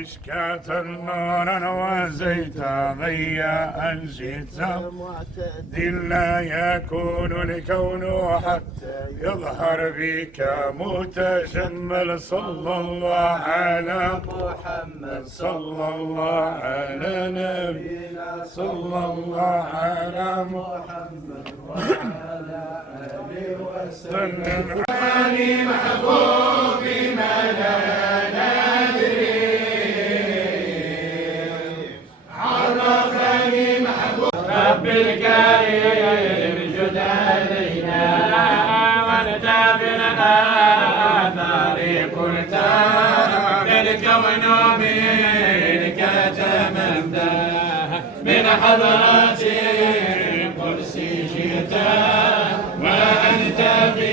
مشكاة نورا وزيتا ضياء جئتا لا يكون الكون حتى يظهر بك متجمل. صلى الله على محمد، صلى الله على نبينا، صلى الله على محمد وعلى آله وسلم. محبوبي ما لا ندري عرفني محبوب رب الكريم جد علينا ونتابعنا طريق الكون منك تممدا من حضرة قدسي جئت وأنت في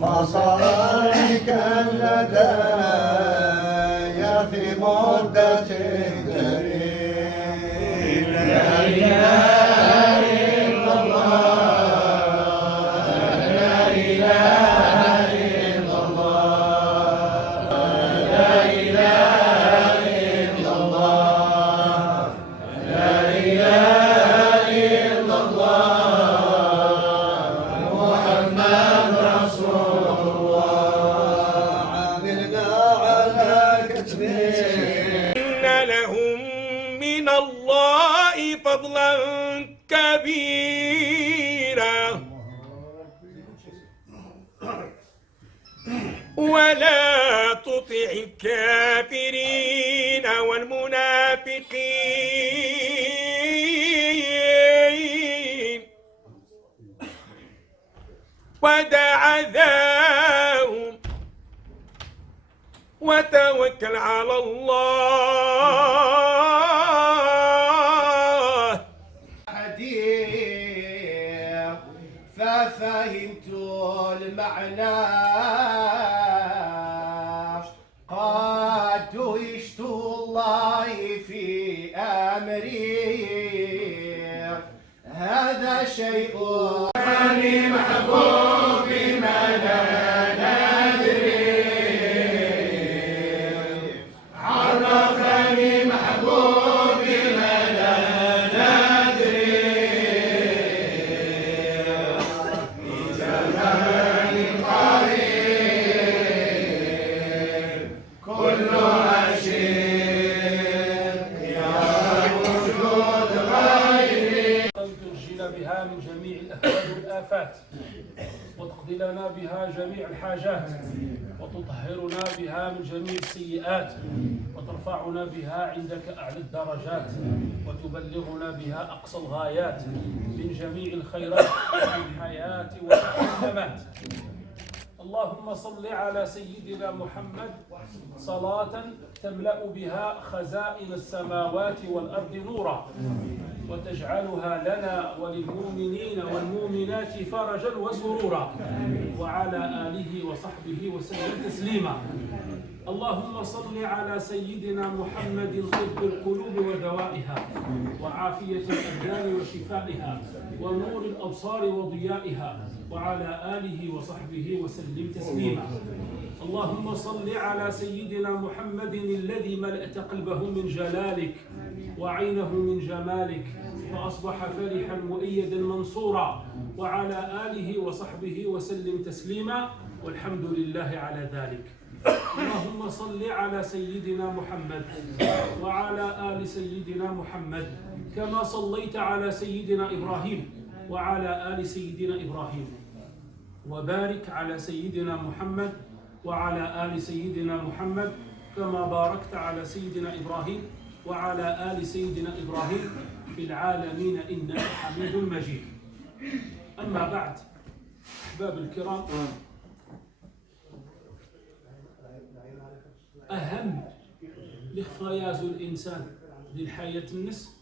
فصارك لدي في مدة قريبة. لا إله إلا الله، لا إله إلا الله، لا إله إلا الله، لا إله إلا الله محمد رسول الله. إن لهم من الله فضلا كبيرا ولا تطع الكافرين والمنافقين ودع ذاهم وتوكل على الله. حديث ففهمت المعنى قد عشت الله في أمري هذا شيء محبوبي ما لا ندري عرفني محبوبي ما لا ندري في زمان قريب كل عشير يا وجود غيري تنجينا بها من جميع الأهوال والآفات وتقضي لنا بها جميع الحاجات وتطهرنا بها من جميع السيئات وترفعنا بها عندك أعلى الدرجات وتبلغنا بها أقصى الغايات من جميع الخيرات في الحياة والممات. اللهم صل على سيدنا محمد صلاة تملأ بها خزائن السماوات والأرض نورا وتجعلها لنا وللمؤمنين والمؤمنات فرجا وسرورا وعلى آله وصحبه وسلم تسليما. اللهم صل على سيدنا محمد طب القلوب ودوائها وعافية الأبدان وشفائها ونور الأبصار وضيائها وعلى آله وصحبه وسلم تسليما. اللهم صل على سيدنا محمد الذي ملأت قلبه من جلالك وعينه من جمالك فأصبح فرحا مؤيدا منصورا وعلى آله وصحبه وسلم تسليما والحمد لله على ذلك. اللهم صل على سيدنا محمد وعلى آل سيدنا محمد كما صليت على سيدنا إبراهيم وعلى آل سيدنا إبراهيم وبارك على سيدنا محمد وعلى آل سيدنا محمد كما باركت على سيدنا إبراهيم وعلى آل سيدنا إبراهيم في العالمين إنك حميد مجيد. أما بعد، أحباب الكرام، أهم الخفايات الإنسان ديال الحياة النس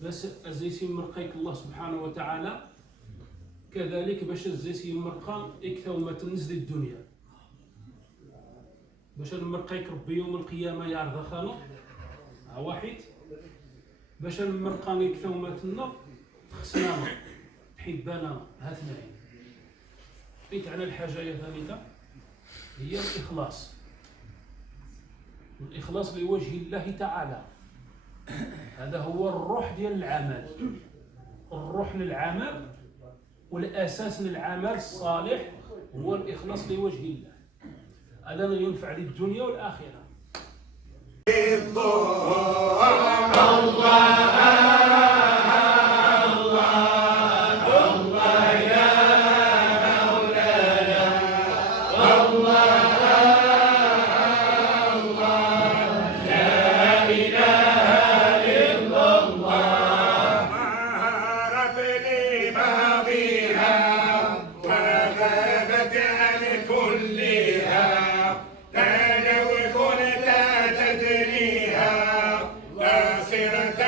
باش الزيت يمرقيك الله سبحانه وتعالى، كذلك باش الزيت يمرقى إكثومة النس ديال الدنيا، باش نمرقيك ربي يوم القيامة يعرض خانو واحد، باش نمرقى إكثومة النار تخصنا حبانا ها اثنين. بيت على الحاجة ثالثة هي الإخلاص، الإخلاص لوجه الله تعالى. هذا هو الروح ديال العمل، الروح للعمل والأساس للعمل الصالح هو الإخلاص لوجه الله. هذا ينفع للدنيا والآخرة. كلها لا سيرة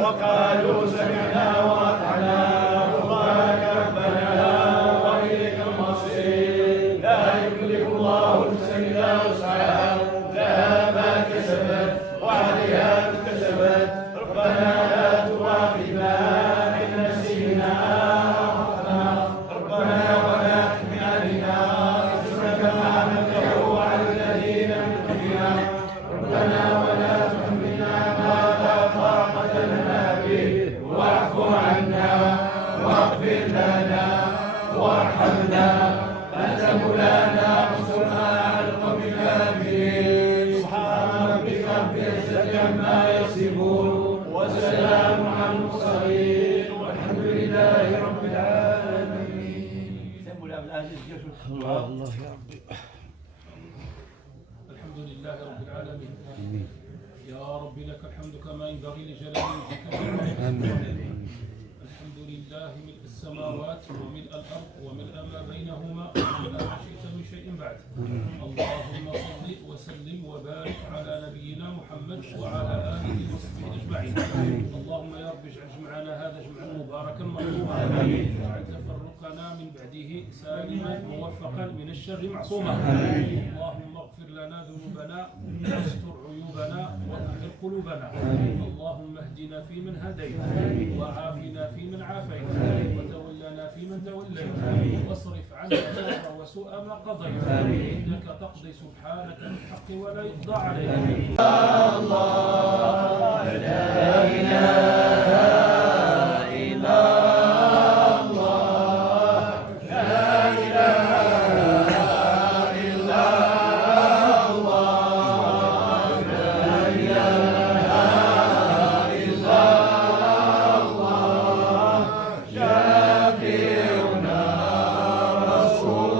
وقالوا سمعنا وأطعنا غفرانك ربنا وإليك المصير لا يكلف الله نفسا إلا وسعها لها ما كسبت وعليها ما اكتسبت ربنا لا تؤاخذنا إن نسينا أو أخطأنا ربنا ولا تحمل علينا إصرا كما حملته على الذين من قبلنا ربنا ولا تحملنا ما لا طاقة لنا به واعف عنا واغفر لنا وارحمنا أنت مولانا وانصرنا على القوم الكافرين سبحان ربك رب العزة عما يصفون وسلام على المرسلين والحمد لله رب العالمين. الله يا ربي. الحمد لله رب العالمين. يا رب لك الحمد كما ينبغي لجلال وجهك. الحمد لله ملء السماوات وملء الأرض وملء ما بينهما وملء ما شئت من شيء بعد. اللهم صل وسلم وبارك على نبينا محمد وعلى آله وصحبه أجمعين. اللهم يا رب اجعل جمعنا هذا جمعا مباركا مرحوما واجعل تفرقنا من بعده سالما موفقا من الشر معصوما. اللهم اغفر لنا ذنوبنا واستر عيوبنا وطهر قلوبنا. اللهم اهدنا فيمن هديت وعافنا فيمن عافيت وتولنا فيمن توليت واصرف عنا الشر وسوء ما قضيت انك تقضي سبحانك بالحق ولا يقضى عليك. الله لا إله إلا الله لا إله إلا الله لا إله إلا الله شافعنا رسول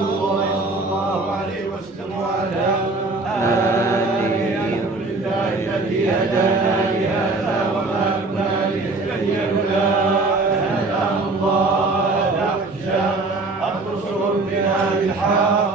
الله صلى الله عليه وسلم وعلى آله لله الذي هدانا لهذا وما كنا لنهتدي لولا أن هدانا الله. نخشى أن تصر بنا بالحق